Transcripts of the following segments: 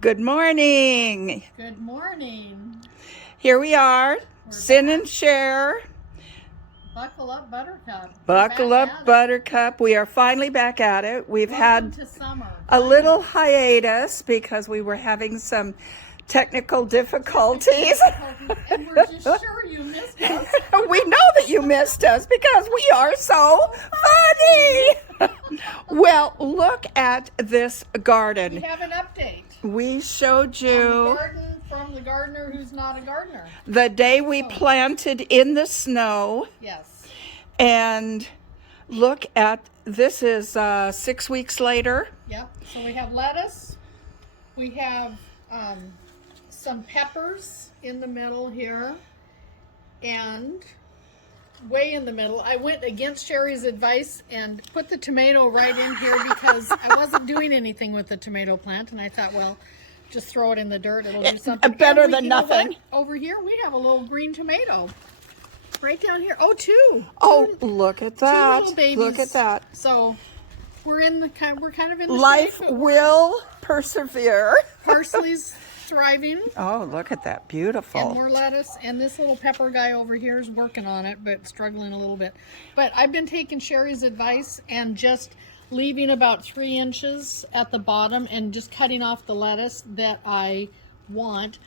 Good morning. Good morning. Here we are, We're Cin Sher. Buckle Up Buttercup. Buckle Up Buttercup. We are finally back at it. We've Welcome had to summer. a little hiatus because we were having some technical difficulties. And we're just sure you missed us. We know that you missed us because we are so funny. Well, look at this garden. We have an update. We showed On the you garden from the gardener who's not a gardener. the day we planted in the snow. Yes. And look at, this is 6 weeks later. Yep. So we have lettuce. We have some peppers in the middle here. And way in the middle, I went against Sherry's advice and put the tomato right in here because I wasn't doing anything with the tomato plant. And I thought, well, just throw it in the dirt. It'll do something. Better And than nothing. Over here, we have a little green tomato. Right down here. Oh, two. Oh, look at that. Two little babies. Look at that. So we're kind of in the Life shape. will persevere. Parsley's thriving. Oh, look at that. Beautiful. And more lettuce. And this little pepper guy over here is working on it, but struggling a little bit. But I've been taking Sherry's advice and just leaving about 3 inches at the bottom and just cutting off the lettuce that I want.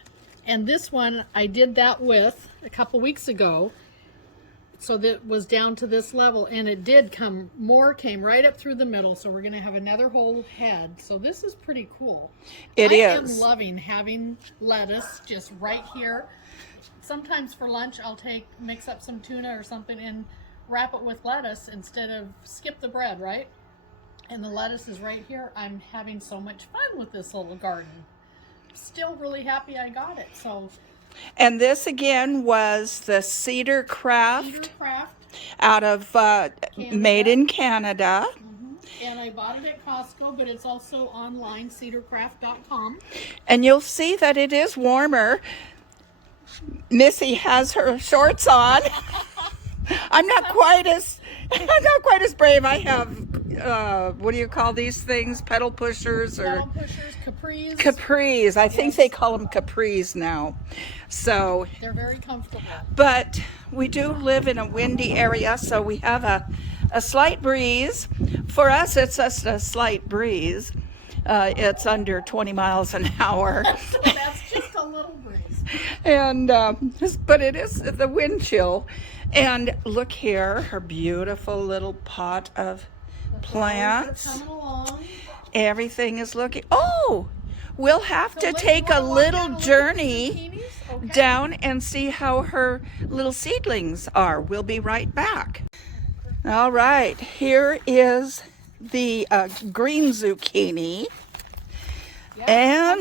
And this one, I did that with a couple weeks ago. So that was down to this level, and it did came right up through the middle. So we're going to have another whole head. So this is pretty cool. It is. I am loving having lettuce just right here. Sometimes for lunch, I'll mix up some tuna or something and wrap it with lettuce instead of skip the bread, right? And the lettuce is right here. I'm having so much fun with this little garden. Still really happy I got it. So. And this again was the Cedar Craft, out of made in Canada. And I bought it at Costco, but it's also online, cedarcraft.com. And you'll see that it is warmer. Missy has her shorts on. I'm not quite as brave. I have what do you call these things? Pedal pushers or pedal pushers, capris. Capris. I think they call them capris now. So they're very comfortable. But we do live in a windy area, so we have a slight breeze. For us, it's just a slight breeze. It's under 20 miles an hour. So that's just a little breeze. And but it is the wind chill. And look here, her beautiful little pot of plants. Coming along. Everything is looking. Oh, we'll have to take a little journey down and see how her little seedlings are. We'll be right back. All right, here is the green zucchini. Yeah,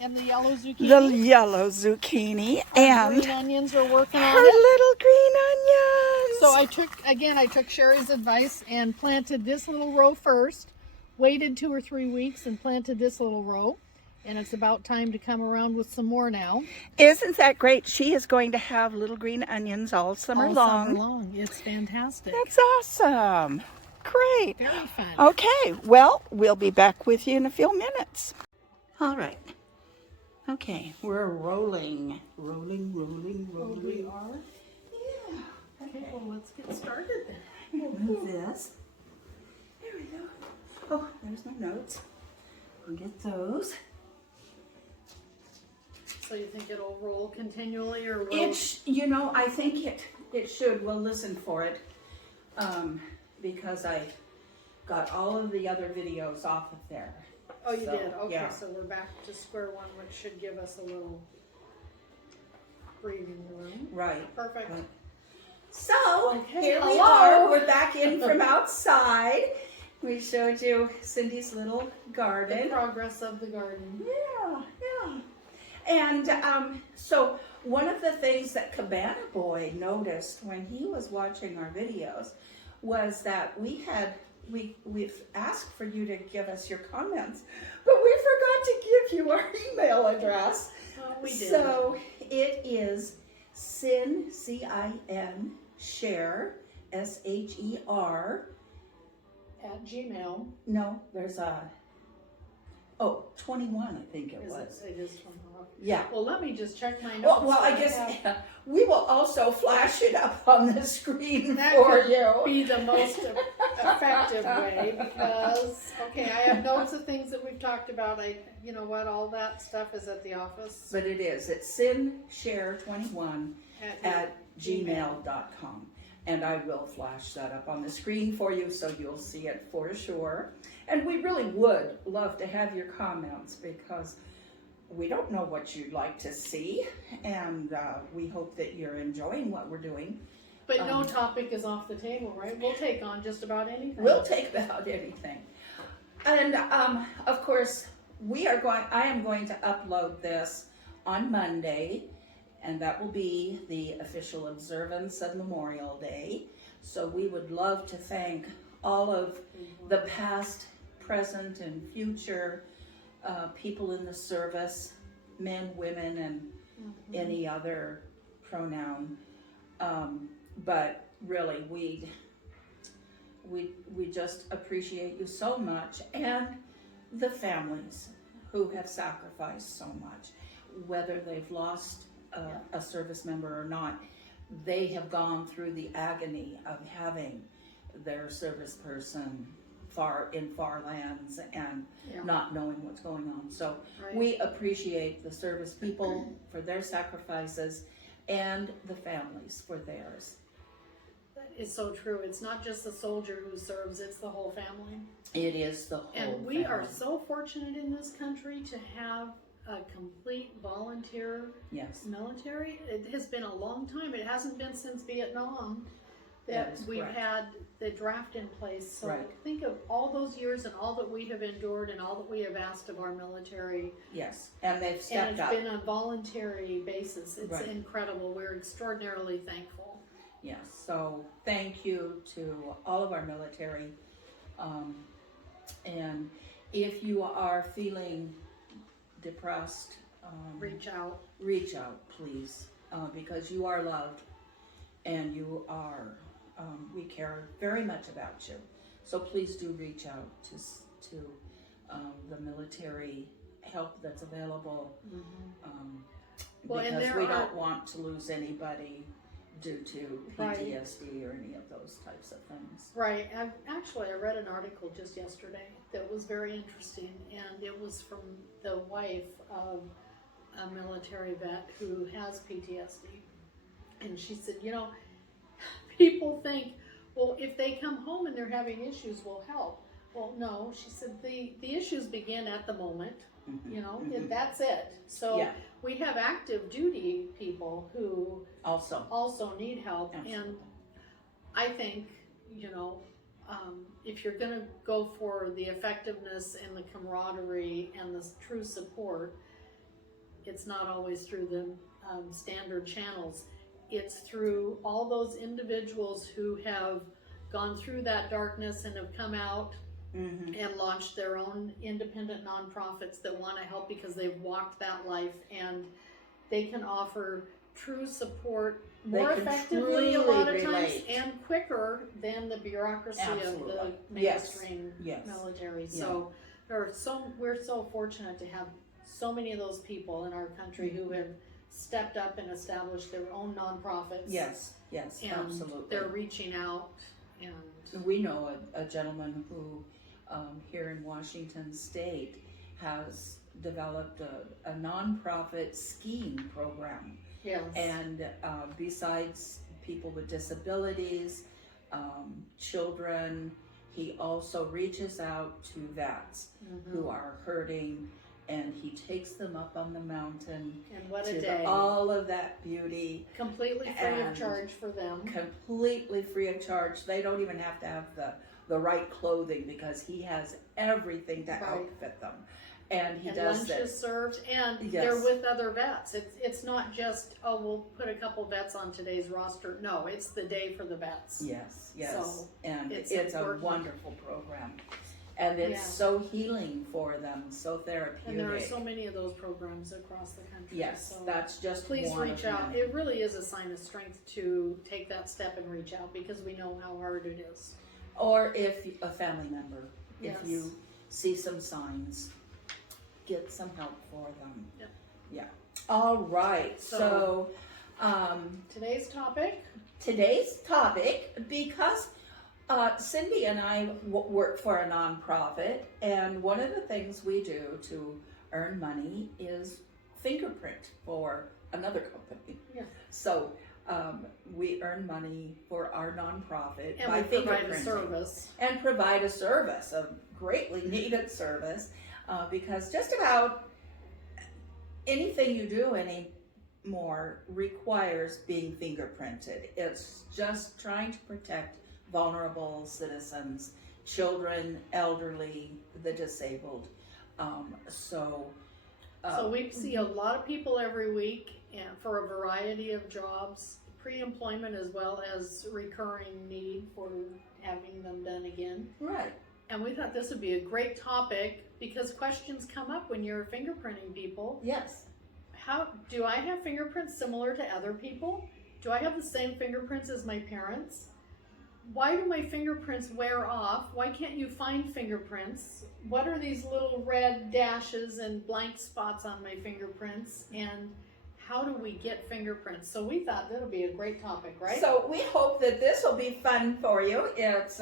and the yellow zucchini. The yellow zucchini and green onions are working on her it. little green onions. So I took Sherry's advice and planted this little row first, waited 2 or 3 weeks and planted this little row. And it's about time to come around with some more now. Isn't that great? She is going to have little green onions all summer long. It's fantastic. That's awesome. Great. Very fun. Okay, well, we'll be back with you in a few minutes. All right. Okay, we're rolling. Rolling. Oh, we are? Yeah. Okay, well, let's get started then. We'll move this. There we go. Oh, there's my notes. We'll get those. So you think it'll roll continually or will I think it should. We'll listen for it. Because I got all of the other videos off of there. Oh, you did? Okay, yeah. So we're back to square one, which should give us a little breathing room. Right. Perfect. Right. So, Okay, here we hello. are. We're back in from outside. We showed you Cindy's little garden. The progress of the garden. Yeah. And so one of the things that Cabana Boy noticed when he was watching our videos was that we've asked for you to give us your comments, but we forgot to give you our email address. Oh, we did. So it is Cin, C-I-N, Sher, S-H-E-R. At Gmail. No, there's a Oh, 21, I think it Is was. it is 21. Yeah. Well, let me just check my notes. Well, I guess have- we will also flash it up on the screen That for could you. be the most effective way because, okay, I have notes of things that we've talked about. You know what, all that stuff is at the office. But it is. It's Cin Sher 21 at gmail.com. And I will flash that up on the screen for you so you'll see it for sure. And we really would love to have your comments because we don't know what you'd like to see. And we hope that you're enjoying what we're doing. But no topic is off the table, right? We'll take on just about anything. We'll take about anything. And of course, I am going to upload this on Monday, and that will be the official observance of Memorial Day. So we would love to thank all of the past, present, and future people in the service, men, women, and any other pronoun. But really, we just appreciate you so much, and the families who have sacrificed so much, whether they've lost a service member or not. They have gone through the agony of having their service person in far lands and not knowing what's going on. So we appreciate the service people for their sacrifices and the families for theirs. That is so true. It's not just the soldier who serves, it's the whole family. It is the whole And we family. are so fortunate in this country to have a complete volunteer military. It has been a long time. It hasn't been since Vietnam that we've had the draft in place. So think of all those years and all that we have endured and all that we have asked of our military. Yes, and they've stepped up. And it's been a voluntary basis. It's incredible. We're extraordinarily thankful. Yes, so thank you to all of our military. And if you are feeling depressed, reach out, please, because you are loved and you are, we care very much about you. So please do reach out to the military help that's available, because we don't want to lose anybody due to PTSD or any of those types of things. Right. I read an article just yesterday that was very interesting, and it was from the wife of a military vet who has PTSD. And she said, you know, people think, well, if they come home and they're having issues, we'll help. Well, no, she said the issues begin at the moment, you know, that's it. So we have active duty people who also need help. Absolutely. And I think, you know, if you're going to go for the effectiveness and the camaraderie and the true support, it's not always through the standard channels. It's through all those individuals who have gone through that darkness and have come out and launched their own independent nonprofits that want to help because they've walked that life, and they can offer true support more effectively a lot of times and quicker than the bureaucracy of the mainstream military. So we're so fortunate to have so many of those people in our country who have stepped up and established their own nonprofits. Yes, and absolutely. They're reaching out. And we know a gentleman who here in Washington State has developed a nonprofit skiing program. Yes. And besides people with disabilities, children, he also reaches out to vets who are hurting, and he takes them up on the mountain. And what a day. All of that beauty. Completely free of charge for them. Completely free of charge. They don't even have to have the right clothing because he has everything to outfit them. And he does lunch is served, and they're with other vets. It's not just, oh, we'll put a couple vets on today's roster. No, it's the day for the vets. Yes. So and it's a wonderful program. And it's so healing for them, so therapeutic. And there are so many of those programs across the country. Yes, so that's just please one reach of out. them. It really is a sign of strength to take that step and reach out because we know how hard it is. Or if a family member, if you see some signs get some help for them. Yep. Yeah. All right. So today's topic, because Cindy and I work for a nonprofit, and one of the things we do to earn money is Fingerprint for another company. Yeah. So we earn money for our nonprofit and by we provide a fingerprinting. service. And provide a service, a greatly needed service, because just about anything you do anymore requires being fingerprinted. It's just trying to protect vulnerable citizens, children, elderly, the disabled. So we see a lot of people every week, and for a variety of jobs, pre-employment as well as recurring need for having them done again. right. And we thought this would be a great topic because questions come up when you're fingerprinting people. Yes. How do I have fingerprints similar to other people? Do I have the same fingerprints as my parents? Why do my fingerprints wear off? Why can't you find fingerprints? What are these little red dashes and blank spots on my fingerprints? And how do we get fingerprints? So we thought that would be a great topic, right? So we hope that this will be fun for you. It's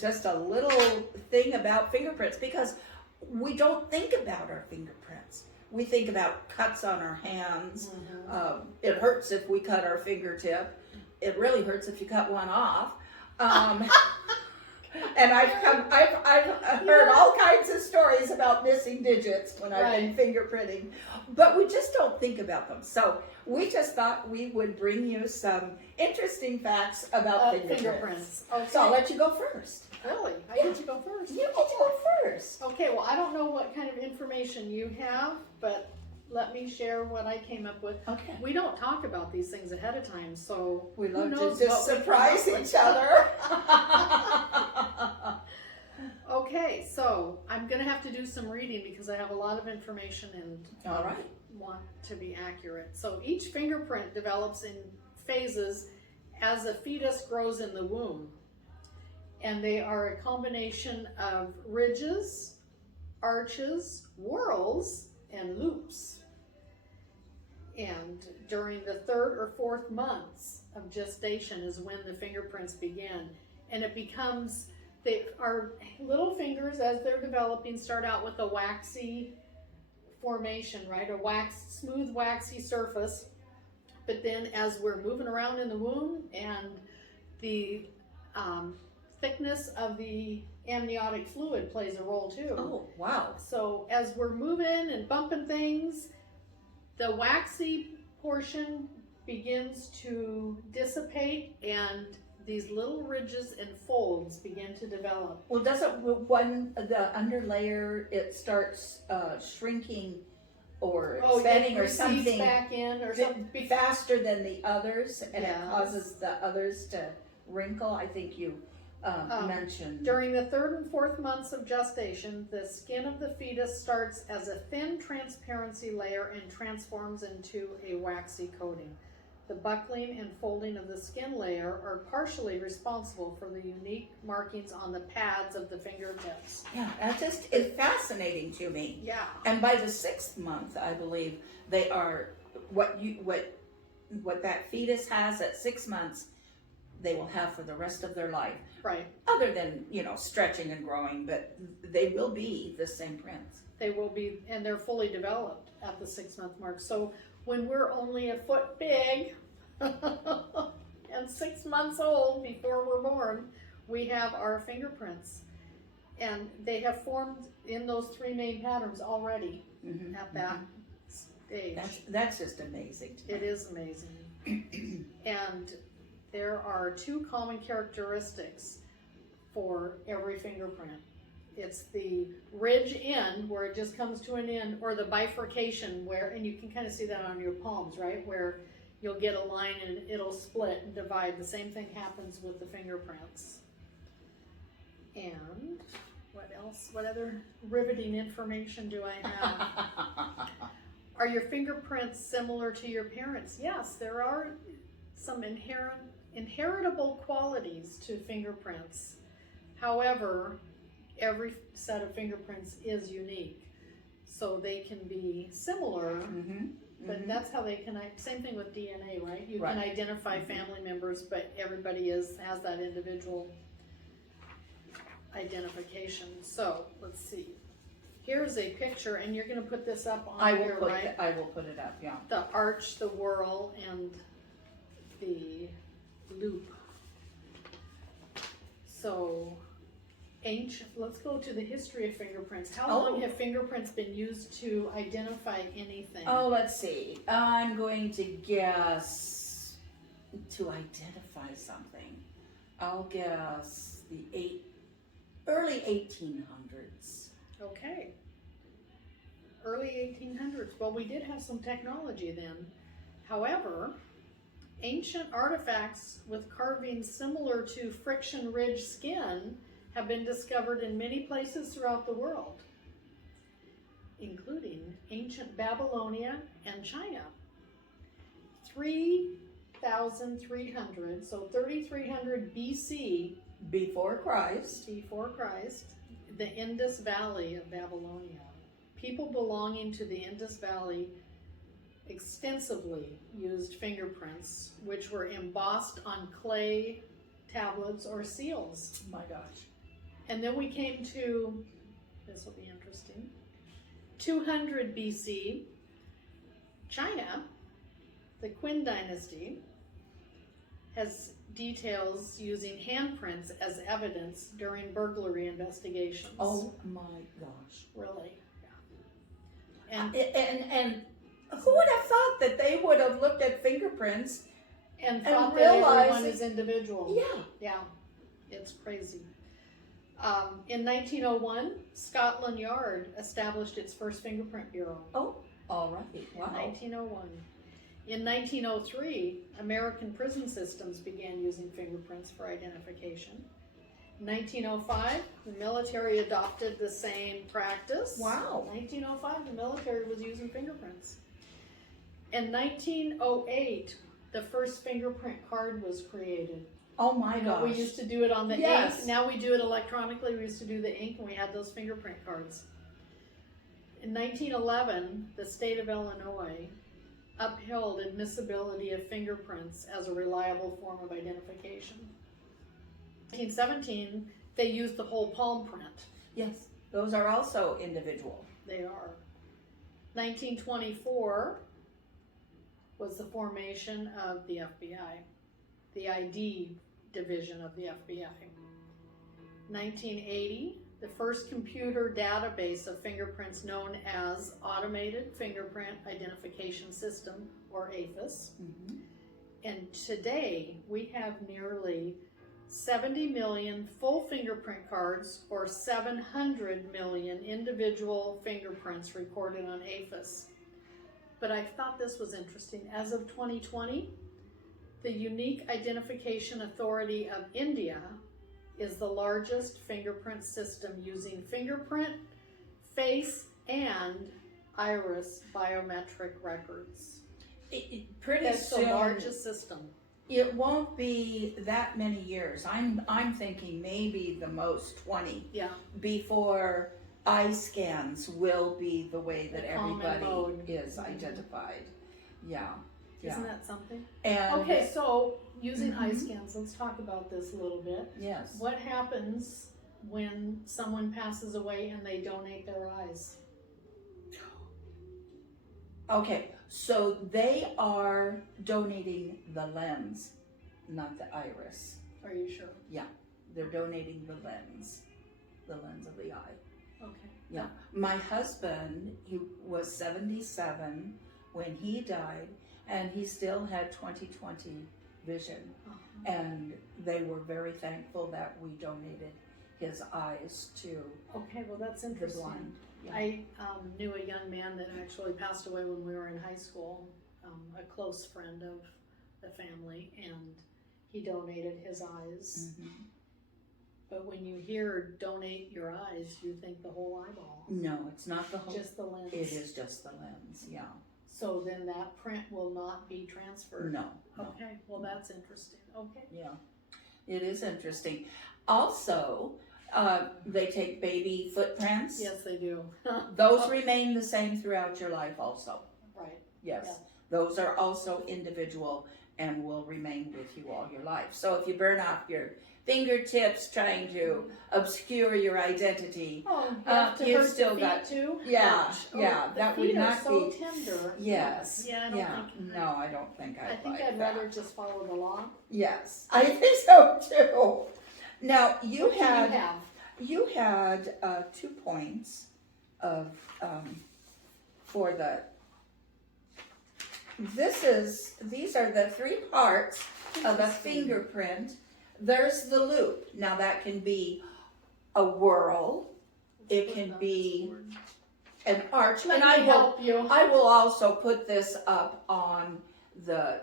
just a little thing about fingerprints, because we don't think about our fingerprints. We think about cuts on our hands. It hurts if we cut our fingertip. It really hurts if you cut one off. And I've heard all kinds of stories about missing digits when I've been fingerprinting, but we just don't think about them. So we just thought we would bring you some interesting facts about fingerprints. Okay. So I'll let you go first. Really? I get to go first. You get to go first. Okay, well, I don't know what kind of information you have, but let me share what I came up with. Okay. We don't talk about these things ahead of time, so We who love knows to just what we surprise come up each other. Okay, so I'm going to have to do some reading because I have a lot of information and All right. want to be accurate. So each fingerprint develops in phases as a fetus grows in the womb. And they are a combination of ridges, arches, whorls, and loops. And during the 3rd or 4th months of gestation is when the fingerprints begin. And it becomes, our little fingers, as they're developing, start out with a waxy formation, right? A smooth, waxy surface. But then as we're moving around in the womb and the thickness of the amniotic fluid plays a role too. Oh, wow. So as we're moving and bumping things, the waxy portion begins to dissipate and these little ridges and folds begin to develop. Well, doesn't the underlayer, it starts shrinking or expanding or something back in or something faster than the others, and Yes. it causes the others to wrinkle? I think you mentioned. During the 3rd and 4th months of gestation, the skin of the fetus starts as a thin transparency layer and transforms into a waxy coating. The buckling and folding of the skin layer are partially responsible for the unique markings on the pads of the fingertips. Yeah, it's fascinating to me. Yeah. And by the 6th month, I believe, they are what that fetus has at 6 months, they will have for the rest of their life. Right. Other than, stretching and growing, but they will be the same prints. They will be, and they're fully developed at the 6-month mark. So when we're only a foot big and 6 months old before we're born, we have our fingerprints. And they have formed in those 3 main patterns already at that stage. That's just amazing to me. It is amazing. And there are 2 common characteristics for every fingerprint. It's the ridge end, where it just comes to an end, or the bifurcation where, and you can kind of see that on your palms, right? Where you'll get a line and it'll split and divide. The same thing happens with the fingerprints. And what else? What other riveting information do I have? Are your fingerprints similar to your parents? Yes, there are some inheritable qualities to fingerprints. However, every set of fingerprints is unique. So they can be similar, but that's how they can, same thing with DNA, right? You can identify family members, but everybody has that individual identification. So let's see. Here's a picture, and you're going to put this up on here, right? I will put it up, yeah. The arch, the whorl, and the loop. So, let's go to the history of fingerprints. How long have fingerprints been used to identify anything? Oh, let's see. I'm going to guess to identify something. I'll guess the early 1800s. Okay. Early 1800s. Well, we did have some technology then. However, ancient artifacts with carvings similar to friction ridge skin have been discovered in many places throughout the world, including ancient Babylonia and China. 3,300, so 3,300 BC, Before Christ. the Indus Valley of Babylonia. People belonging to the Indus Valley extensively used fingerprints, which were embossed on clay tablets or seals. Oh my gosh. And then we came to, this will be interesting, 200 BC, China, the Qin dynasty, has details using handprints as evidence during burglary investigations. Oh my gosh. Really? Yeah. And who would have thought that they would have looked at fingerprints And thought that realizing- everyone is individual. Yeah. Yeah, it's crazy. In 1901, Scotland Yard established its first fingerprint bureau. Oh, all right. Wow. 1901. In 1903, American prison systems began using fingerprints for identification. 1905, the military adopted the same practice. Wow. 1905, the military was using fingerprints. In 1908, the first fingerprint card was created. Oh my You know, gosh. we used to do it on the Yes. ink. Now we do it electronically. We used to do the ink, and we had those fingerprint cards. In 1911, the state of Illinois upheld admissibility of fingerprints as a reliable form of identification. 1917, they used the whole palm print. Yes. Those are also individual. They are. 1924 was the formation of the FBI, the ID division of the FBI. 1980, the first computer database of fingerprints known as Automated Fingerprint Identification System, or AFIS. And today, we have nearly 70 million full fingerprint cards, or 700 million individual fingerprints recorded on AFIS. But I thought this was interesting. As of 2020, the Unique Identification Authority of India is the largest fingerprint system using fingerprint, face, and iris biometric records. Pretty That's soon, the largest system. it won't be that many years. I'm thinking maybe the most 20 Yeah. before eye scans will be the way that The common everybody mode. is identified. Yeah. Isn't that something? And Okay, so using eye scans, let's talk about this a little bit. yes. What happens when someone passes away and they donate their eyes? Okay, so they are donating the lens, not the iris. Are you sure? They're donating the lens of the eye. Okay. Yeah. My husband, he was 77 when he died, and he still had 20/20 vision. And they were very thankful that we donated his eyes to Okay, well that's the interesting. blind. Yeah. I knew a young man that actually passed away when we were in high school, a close friend of the family, and he donated his eyes. Mhm. But when you hear donate your eyes, you think the whole eyeball. No, it's not the whole. Just the lens. It is just the lens. Yeah. So then that print will not be transferred. No. Okay, well that's interesting. Okay. Yeah. It is interesting. Also, They take baby footprints. Yes, they do. Those remain the same throughout your life also. Right. Yes. Yeah. Those are also individual and will remain with you all your life. So if you burn off your fingertips trying to obscure your identity, Oh, you've still got too. yeah, Ouch. yeah, the that feet would are not so be tender. yes. Yeah, I don't think. No, I don't think I think like I'd that. rather just follow the law. Yes, I think so too. Now you What do had you have? you had 2 points of for the. These are the 3 parts of a fingerprint. There's the loop. Now that can be a whirl. It can be an arch. Let and me help you. I will also put this up on the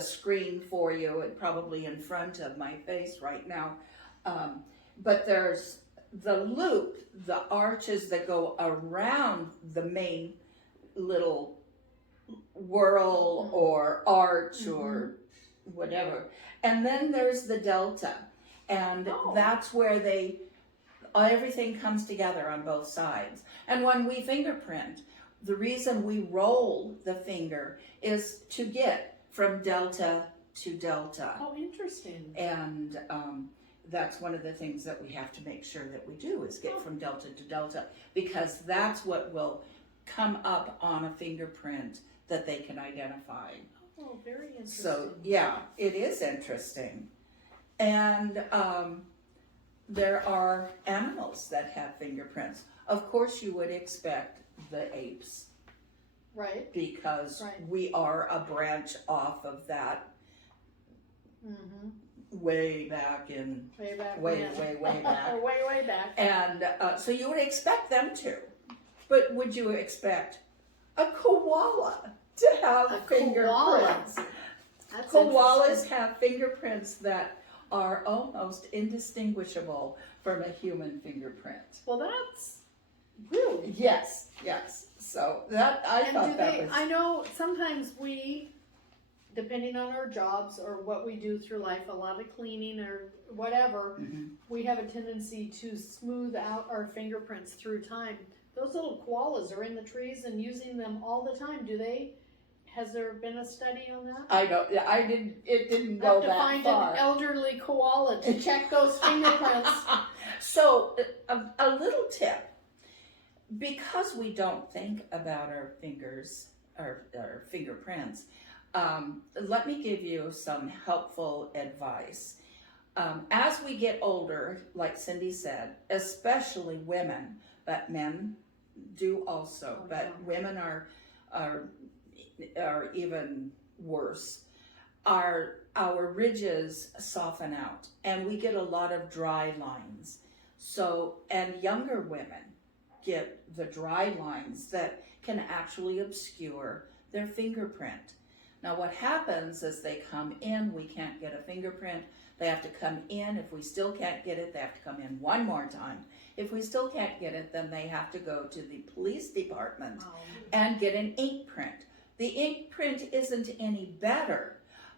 screen for you, and probably in front of my face right now. But there's the loop, the arches that go around the main little whirl or arch or whatever. And then there's the delta. And that's where everything comes together on both sides. And when we fingerprint, the reason we roll the finger is to get from delta to delta. Oh, interesting. And that's one of the things that we have to make sure that we do is get from delta to delta, because that's what will come up on a fingerprint that they can identify. Oh, very interesting. So yeah, it is interesting. And there are animals that have fingerprints. Of course you would expect the apes. Right. Because we are a branch off of that way back in, way back. way back. And so you would expect them to. But would you expect a koala to have fingerprints? Koalas have fingerprints that are almost indistinguishable from a human fingerprint. Well, that's really. Yes. So that I know sometimes we, depending on our jobs or what we do through life, a lot of cleaning or whatever, we have a tendency to smooth out our fingerprints through time. Those little koalas are in the trees and using them all the time. Has there been a study on that? It didn't go that far. I have to find an elderly koala to check those fingerprints. So, a little tip. Because we don't think about our fingers, our fingerprints, let me give you some helpful advice. As we get older, like Cindy said, especially women, but men do also, but women are even worse. Our ridges soften out and we get a lot of dry lines. So, and younger women get the dry lines that can actually obscure their fingerprint. Now what happens is they come in, we can't get a fingerprint, they have to come in. If we still can't get it, they have to come in one more time. If we still can't get it, then they have to go to the police department and get an ink print. The ink print isn't any better,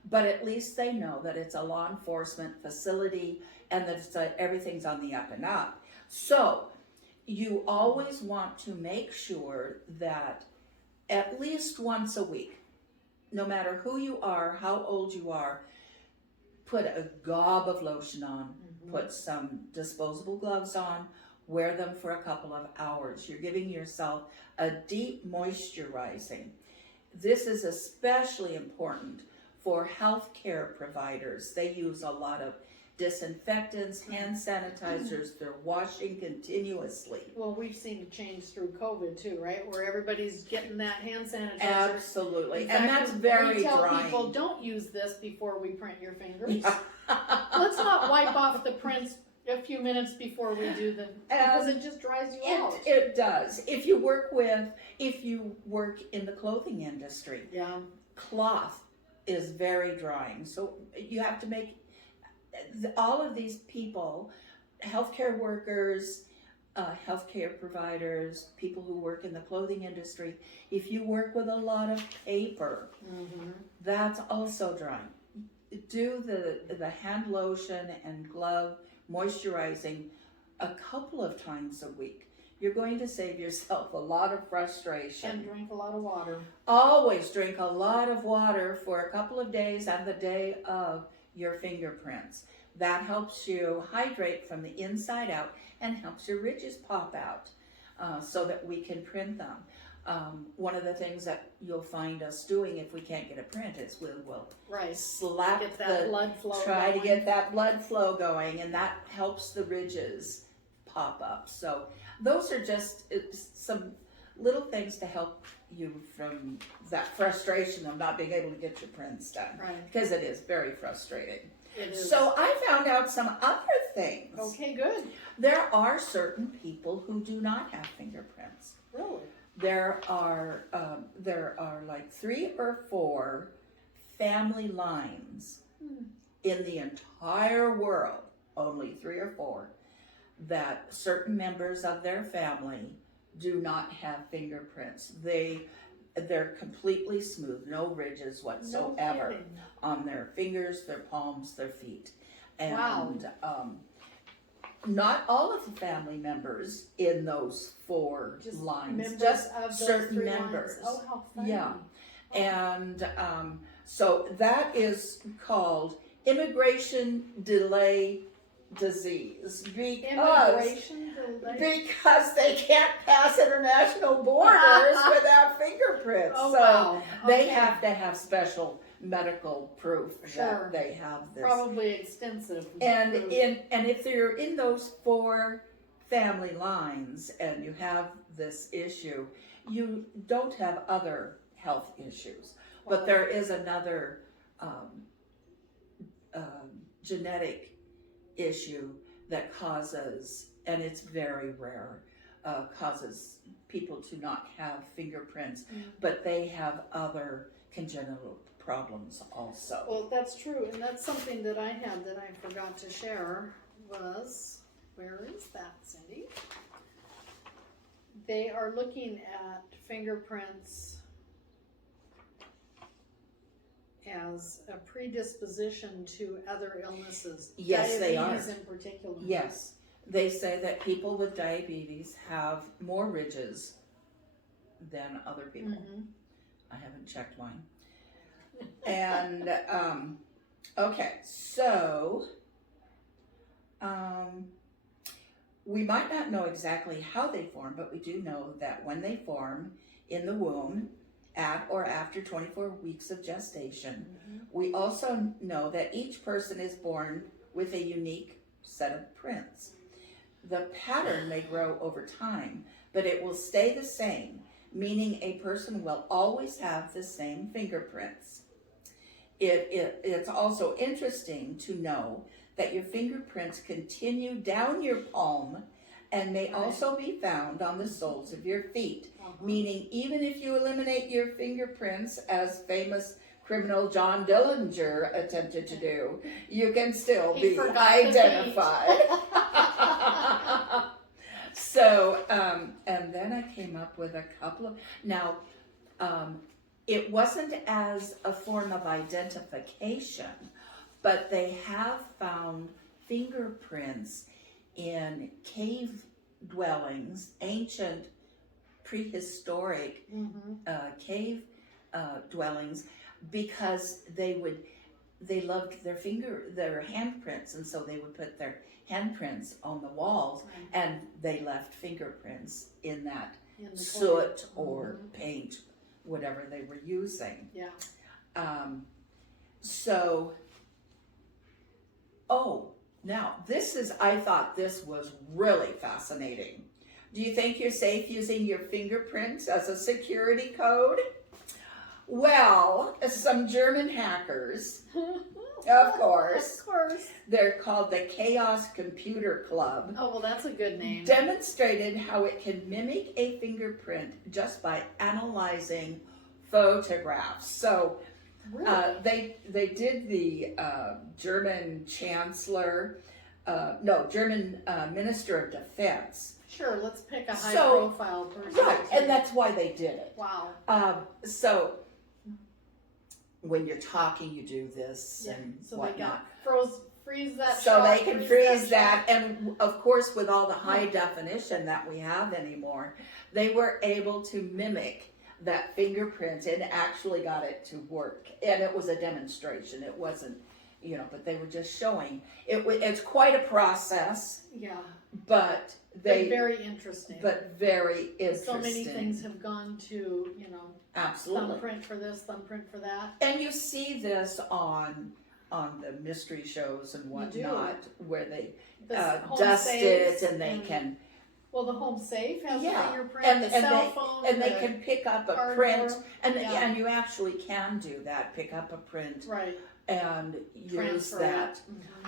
but at least they know that it's a law enforcement facility and that everything's on the up and up. So you always want to make sure that at least once a week, no matter who you are, how old you are, put a gob of lotion on, put some disposable gloves on, wear them for a couple of hours. You're giving yourself a deep moisturizing. This is especially important for healthcare providers. They use a lot of disinfectants, hand sanitizers, they're washing continuously. Well, we've seen a change through COVID too, right? Where everybody's getting that hand sanitizer. Absolutely, In and fact, that's very we tell drying. people, don't use this before we print your fingers. Let's not wipe off the prints a few minutes before we do them, because it just dries you out. It does. If you work in the clothing industry, cloth is very drying. So you have to make all of these people, healthcare workers, healthcare providers, people who work in the clothing industry, if you work with a lot of paper, that's also drying. Do the hand lotion and glove moisturizing a couple of times a week, you're going to save yourself a lot of frustration. And drink a lot of water. Always drink a lot of water for a couple of days and the day of your fingerprints. That helps you hydrate from the inside out and helps your ridges pop out so that we can print them. One of the things that you'll find us doing if we can't get a print is we'll slap Get that blood flow try going. to get that blood flow going, and that helps the ridges pop up. So those are just some little things to help you from that frustration of not being able to get your prints done. Right. Because it is very frustrating. It is. So I found out some other things. Okay, good. There are certain people who do not have fingerprints. Really? There are like 3 or 4 family lines in the entire world, only 3 or 4, that certain members of their family do not have fingerprints. They're completely smooth, no ridges whatsoever on their fingers, their palms, their feet. And not all of the family members in those 4 lines, just certain members. Oh, how funny. Yeah. And so that is called immigration delay disease because they can't pass international borders without fingerprints. Oh, so wow. they have to have special medical proof that they have this. Probably extensive. And if they're in those 4 family lines and you have this issue, you don't have other health issues. But there is another genetic issue that causes, and it's very rare, causes people to not have fingerprints, but they have other congenital problems also. Well, that's true, and that's something that I had that I forgot to share was, where is that, Cindy? They are looking at fingerprints as a predisposition to other illnesses. Yes, they are. Diabetes in particular. Yes, they say that people with diabetes have more ridges than other people. I haven't checked mine. And okay, so we might not know exactly how they form, but we do know that when they form in the womb at or after 24 weeks of gestation, we also know that each person is born with a unique set of prints. The pattern may grow over time, but it will stay the same, meaning a person will always have the same fingerprints. It's also interesting to know that your fingerprints continue down your palm and may also be found on the soles of your feet, meaning even if you eliminate your fingerprints, as famous criminal John Dillinger attempted to do, you can still be identified. So, and then I came up with a couple of, now, it wasn't as a form of identification, but they have found fingerprints in cave dwellings, ancient prehistoric cave dwellings, because they loved their handprints, and so they would put their handprints on the walls, and they left fingerprints in that soot or paint, whatever they were using. Now I thought this was really fascinating. Do you think you're safe using your fingerprints as a security code? Well, some German hackers, of course, they're called the Chaos Computer Club. Oh, well, that's a good name. Demonstrated how it can mimic a fingerprint just by analyzing photographs. So they did the German German Minister of Defense. Sure, let's pick a high-profile person. Right, and that's why they did it. Wow. So when you're talking, you do this and so whatnot. they got freeze that So shot, they can freeze that that, and of course, with all the high definition that we have anymore, they were able to mimic that fingerprint and actually got it to work. And it was a demonstration. It wasn't, but they were just showing. It's quite a process, Yeah, but but very interesting. But very interesting. So many things have gone to, Absolutely. thumbprint for this, thumbprint for that. And you see this on the mystery shows and whatnot, where they dust it and they can. Well, the home safe has fingerprint, and the cell phone, and they can pick up a print, and yeah. and you actually can do that. Pick up a print, right, and use transfer that.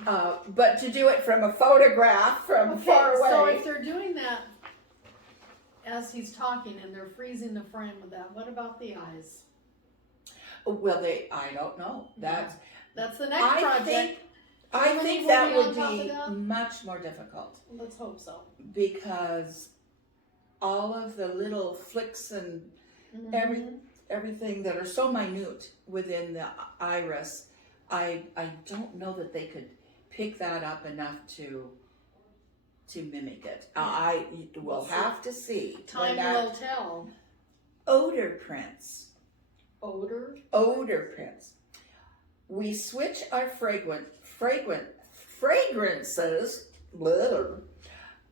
Mm-hmm. But to do it from a photograph from far away. So if they're doing that as he's talking and they're freezing the frame with that, what about the eyes? Well, I don't know. That's the next project. I think that would be much more difficult. Let's hope so. Because all of the little flicks and everything that are so minute within the iris, I don't know that they could pick that up enough to mimic it. I will have to see. Time will tell. Odor prints. Odor prints. We switch our fragrances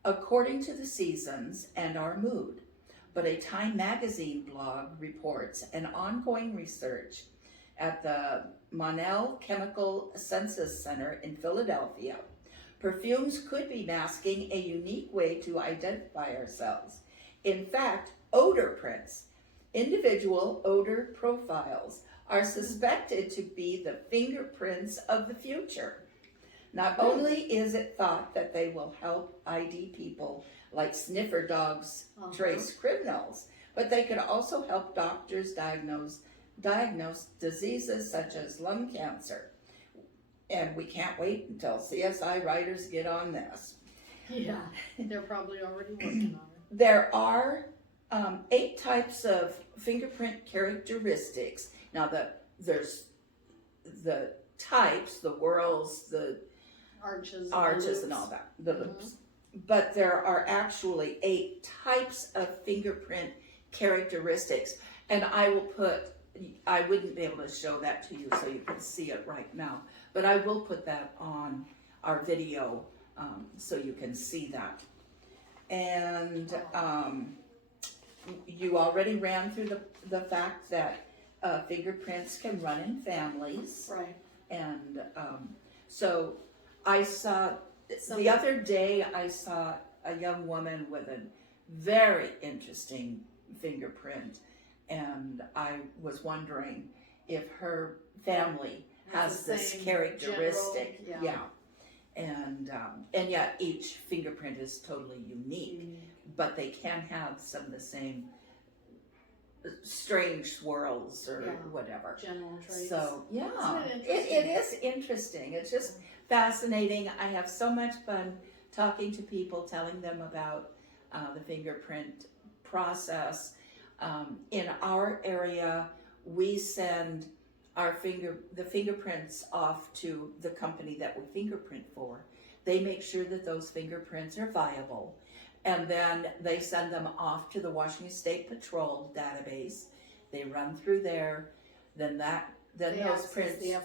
according to the seasons and our mood. But a Time magazine blog reports an ongoing research at the Monell Chemical Census Center in Philadelphia. Perfumes could be masking a unique way to identify ourselves. In fact, odor prints, individual odor profiles, are suspected to be the fingerprints of the future. Not only is it thought that they will help ID people like sniffer dogs trace criminals, but they could also help doctors diagnose diseases such as lung cancer. And we can't wait until CSI writers get on this. Yeah, they're probably already working on it. There are 8 types of fingerprint characteristics. Now, there's the types, the whorls, the arches and all that, the loops. But there are actually 8 types of fingerprint characteristics. And I wouldn't be able to show that to you so you can see it right now, but I will put that on our video so you can see that. And you already ran through the fact that fingerprints can run in families. Right. And so I saw, the other day I saw a young woman with a very interesting fingerprint, and I was wondering if her family has this characteristic. And yet each fingerprint is totally unique, but they can have some of the same strange swirls or whatever. General traits. So it is interesting. It's just fascinating. I have so much fun talking to people, telling them about the fingerprint process. In our area, we send the fingerprints off to the company that we fingerprint for. They make sure that those fingerprints are viable, and then they send them off to the Washington State Patrol database. They run through there, then those prints, the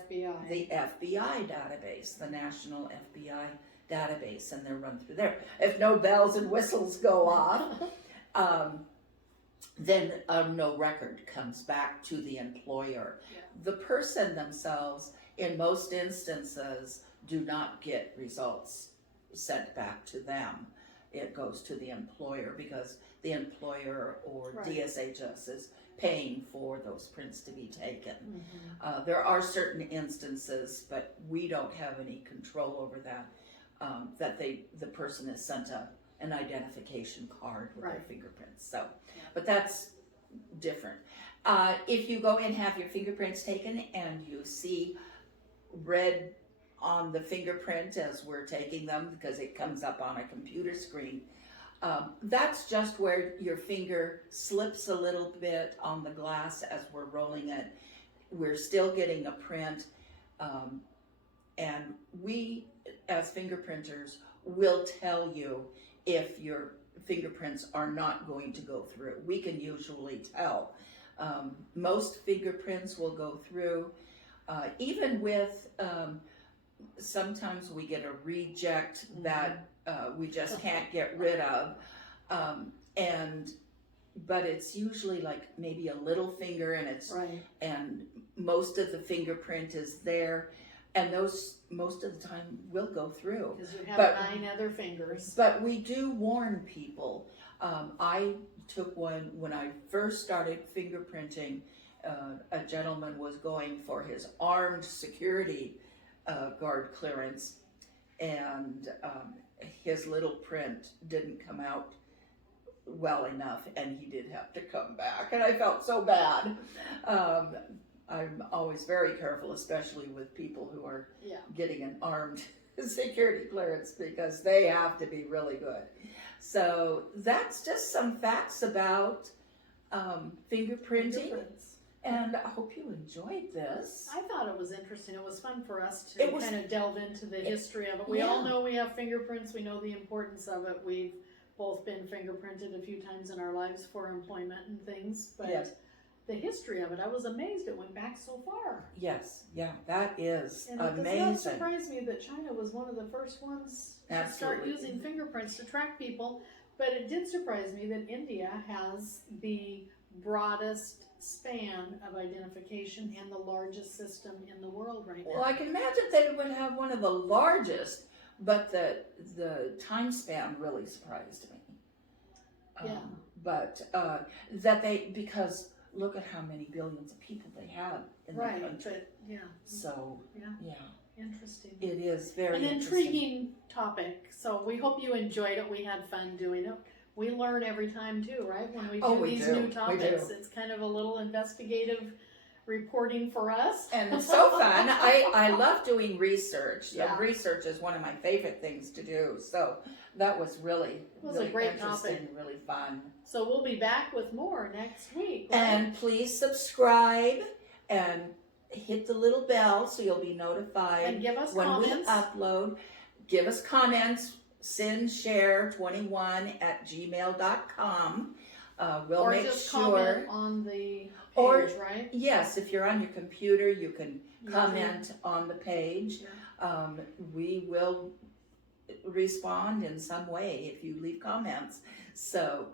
FBI database, the national FBI database, and they're run through there. If no bells and whistles go off, then no record comes back to the employer. The person themselves, in most instances, do not get results sent back to them. It goes to the employer because the employer or DSHS is paying for those prints to be taken. There are certain instances, but we don't have any control over that, that the person is sent an identification card with their fingerprints. So, but that's different. If you go and have your fingerprints taken and you see red on the fingerprint as we're taking them, because it comes up on a computer screen, that's just where your finger slips a little bit on the glass as we're rolling it. We're still getting a print. and we, as fingerprinters, will tell you if your fingerprints are not going to go through. We can usually tell. Most fingerprints will go through, even with, sometimes we get a reject that we just can't get rid of. But it's usually like maybe a little finger, and it's Right. and most of the fingerprint is there, and those most of the time will go through. Because you have But- 9 other fingers. But we do warn people. I took one when I first started fingerprinting. A gentleman was going for his armed security guard clearance, and his little print didn't come out well enough, and he did have to come back, and I felt so bad. I'm always very careful, especially with people who are Yeah. getting an armed security clearance, because they have to be really good. So that's just some facts about fingerprinting, Fingerprints. and I hope you enjoyed this. I thought it was interesting. It was fun for us It to was- kind of delve into the history of it. We all yeah. know we have fingerprints. We know the importance of it. We've both been fingerprinted a few times in our lives for employment and things. But Yes. the history of it, I was amazed it went back so far. Yes, yeah, that is And it does not amazing. surprise me that China was one of the first ones to start Absolutely. using fingerprints to track people. But it did surprise me that India has the broadest span of identification and the largest system in the world right now. Well, I can imagine they would have one of the largest, but the time span really surprised me. Yeah. But that because look at how many billions of people they have in the Right, country. but yeah, So yeah, yeah, interesting. it is very An interesting. intriguing topic. So we hope you enjoyed it. We had fun doing it. We learn every time too, right? When we do We these do. new We topics, do. it's kind of a little investigative reporting for us. And it's so fun. I love doing research. Yeah. Research is one of my favorite things to do. So that was really, was a really great interesting, topic. really fun. So we'll be back with more next week. Right? And please subscribe and hit the little bell so you'll be notified And give us when comments. we upload. Give us comments. cinsher21@gmail.com. We'll or make just sure. comment on the page, Or- right? Yes, if you're on your computer, you can You comment on the page. Yeah. We will respond in some way if you leave comments. So,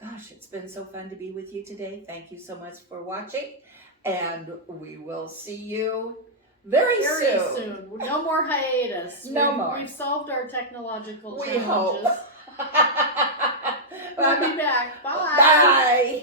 gosh, it's been so fun to be with you today. Thank you so much for watching, and we will see you very soon. No more hiatus. No more. We've solved our technological We challenges. hope. We'll be back. Bye. Bye.